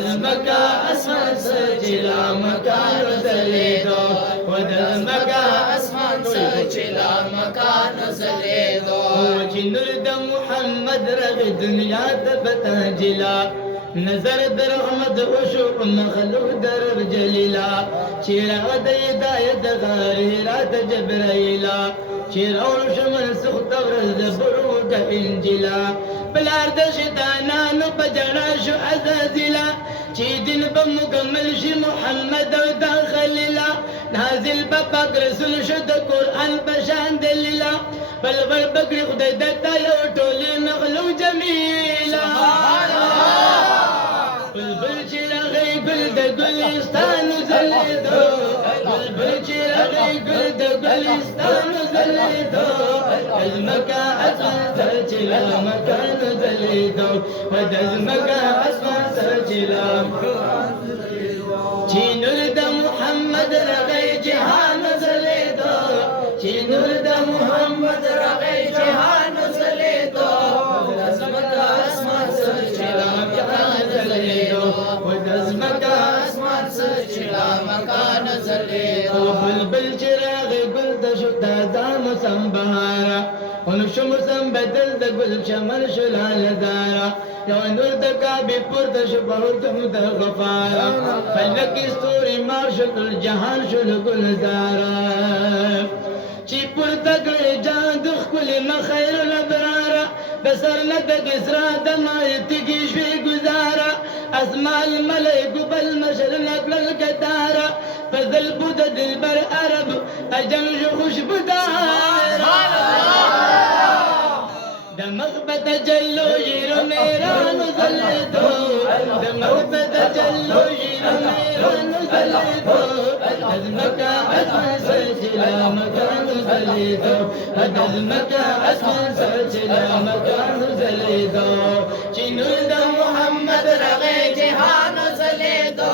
ودزمکا اسمان سچلا مکان زلیدو ودزمکا اسمان سچلا مکان زلیدو وجنور د محمد رغ دنیا تبتا جلا نظر در احمد وشو مخلوق در جلیلا چیرا د ہدایت غیرات جبرائیلا چیرا شمن سخت ورز برود انجلا بلار د شیطانانو بجنا شو عزازلا چی دین بمکمل شی محمد و داخللا نازل بپاک رسول شد قرآن بشان دلیلا بل بکر خدای دتا یو ټولی مخلوق جمیلا بلبل چې راغی ګل د ګلستان زلیدو بلبل چې راغی ګل د ګلستان زلیدو دزمکا اسمان سرچلا مکان زلیدو ودزمکا اسمان سرچلا چې نور د محمد راغی جهان زلیدو چې نور د محمد راغی جهان زلیدو دزمکا اسمان سرچلا مکان زلیدو ودزمکا اسمان سرچلا مکان زلیدو بلبل چراغ گل د شتا دام سنبهارا ونشو مسم بدل د گل شمل شلال دارا یو نور د کعبه پر د شبه د غفارا فلک استوري مار شکل جهان شل گل دارا چی پر تکړه جان د خپل مخیر لبرارا بسر لد کسرا د مایت کی شوی گزارا اسماء الملائک بالمشر نقل الكتارا فذل بود دلبر عرب اجم جو خوشبو دارا دمغ بتجلو جيرو ميران زلدو دمغ بتجلو جيرو ميران زلدو دزمکا اسمان سرچلا مکان زلیدو دزمکا اسمان سرچلا مکان زلیدو چینور د محمد رغی جهان زلیدو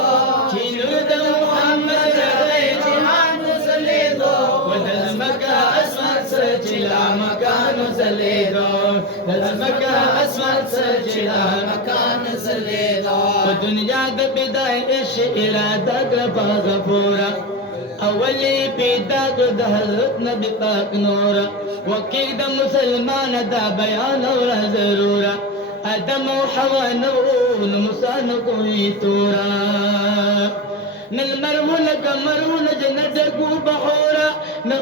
چینور د محمد رغی جهان زلیدو ودزمکا اسمان سرچلا مکان زلیدو دزمکا اسمان سرچلا مکان زلیدو دنیا د بدایش اراده کړه غفورا اولی پیدا کړ د حضرت نبی پاک نور وکیل د مسلمان دا بیان اور ضرورا ادم او حوا نو موسی نو کوي تورا نل مرون کمرون جنت کو بحورا نو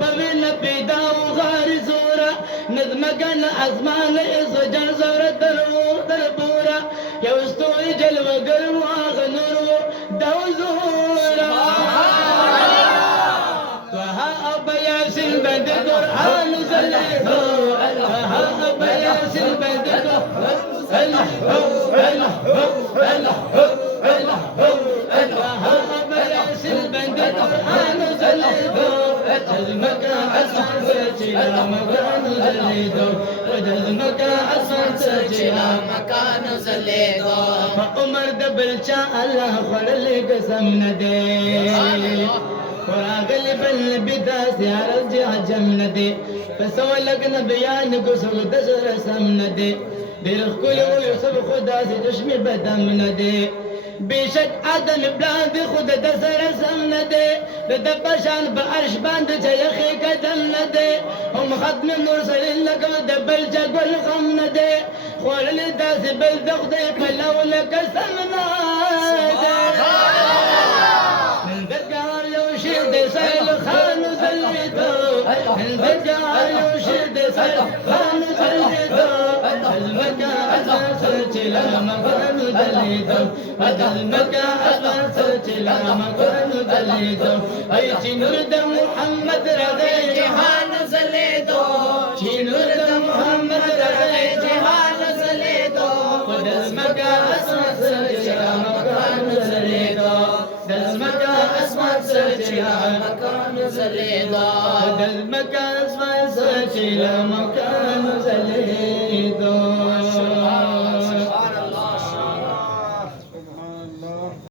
بوین پیدا او غار زورا نظم کن ازمان اس جن زور در بورا یو استوی جلوه گرو آغ نورو دو زورا توها اب یاسین بند قرآن زلیدو توها اب یاسین بند قرآن زلیدو دزمکا اسمان سرچلا مکان زلیدو ودزمکا اسمان سرچلا مکان زلیدو عمر د بلچا الله خړل قسم نه دی وراغل بل بدا زیارت عجم نه دی پس ولګن بیان کو سو د رسم نه دی ډیر خپل یوسف خدا سے چشم بدم نه دی بیشک آدم بلاد خود د سره سم نه دی د پشان په عرش باندې چې یخې قدم نه دی هم ختم مرسلین لکه د بل جګل غم نه دی خوړلې داسې بل د خدای په لو لکه سم نه دی نن د جهان یو شعر د سیل خان زلیدو نن د جهان یو شعر د سیل خان زلیدو دزمکا اسمان سرچلا مکان زلیدو دزمکا اسمان سرچلا مکان زلیدو ای چې نور د محمد رغی جهان زلیدو چې نور د محمد رغی جهان زلیدو دزمکا اسمان سرچلا مکان زلیدو دزمکا اسمان سرچلا مکان زلیدو دزمکا اسمان سرچلا مکان زلیدو